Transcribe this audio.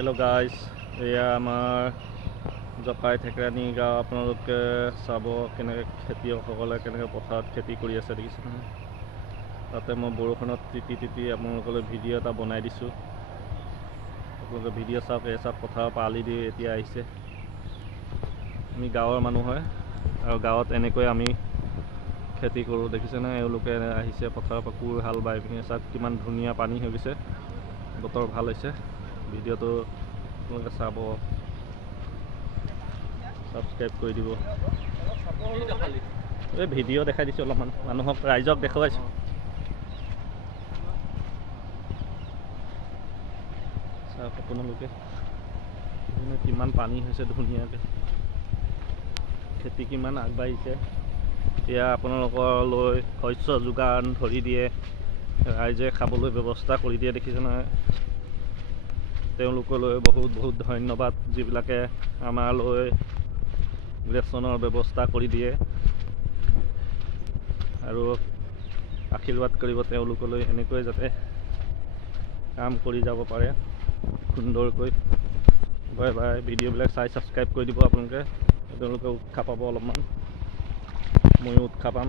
Hello' guys, এয়া আমাৰ জকাই থেকেৰাণী গাঁও। আপোনালোকে চাব কেনেকৈ খেতিয়কসকলে কেনেকৈ পথাৰত খেতি কৰি আছে দেখিছে নহয়। তাতে মই বৰষুণত তিতি আপোনালোকলৈ ভিডিঅ' এটা বনাই দিছোঁ। আপোনালোকে ভিডিঅ' চাওক। এই চাওক, পথাৰৰ পৰা আলি দি এতিয়া আহিছে। আমি গাঁৱৰ মানুহ হয় আৰু গাঁৱত এনেকৈ আমি খেতি কৰোঁ। দেখিছে নহয়, এওঁলোকে আহিছে পথাৰৰ পৰা কোৰ হাল বাই পিনি। চাওক কিমান ধুনীয়া পানী হৈ গৈছে, বতৰ ভাল হৈছে। ভিডিঅ'টো আপোনালোকে চাব, ছাবস্ক্ৰাইব কৰি দিব। এই ভিডিঅ' দেখাই দিছোঁ অলপমান, মানুহক ৰাইজক দেখুৱাইছোঁ। চাওক আপোনালোকে কিমান পানী হৈছে, ধুনীয়াকৈ খেতি কিমান আগবাঢ়িছে। এতিয়া আপোনালোকলৈ শস্য যোগান ধৰি দিয়ে, ৰাইজে খাবলৈ ব্যৱস্থা কৰি দিয়ে। দেখিছে নহয়, তেওঁলোকলৈ বহুত বহুত ধন্যবাদ, যিবিলাকে আমালৈ ৰেচনৰ ব্যৱস্থা কৰি দিয়ে আৰু আশীৰ্বাদ কৰিব তেওঁলোকলৈ, এনেকৈ যাতে কাম কৰি যাব পাৰে সুন্দৰকৈ। Bye bye. ভিডিঅ'বিলাক চাই ছাবস্ক্ৰাইব কৰি দিব আপোনালোকে। তেওঁলোকে উৎসাহ পাব, অলপমান ময়ো উৎসাহ পাম।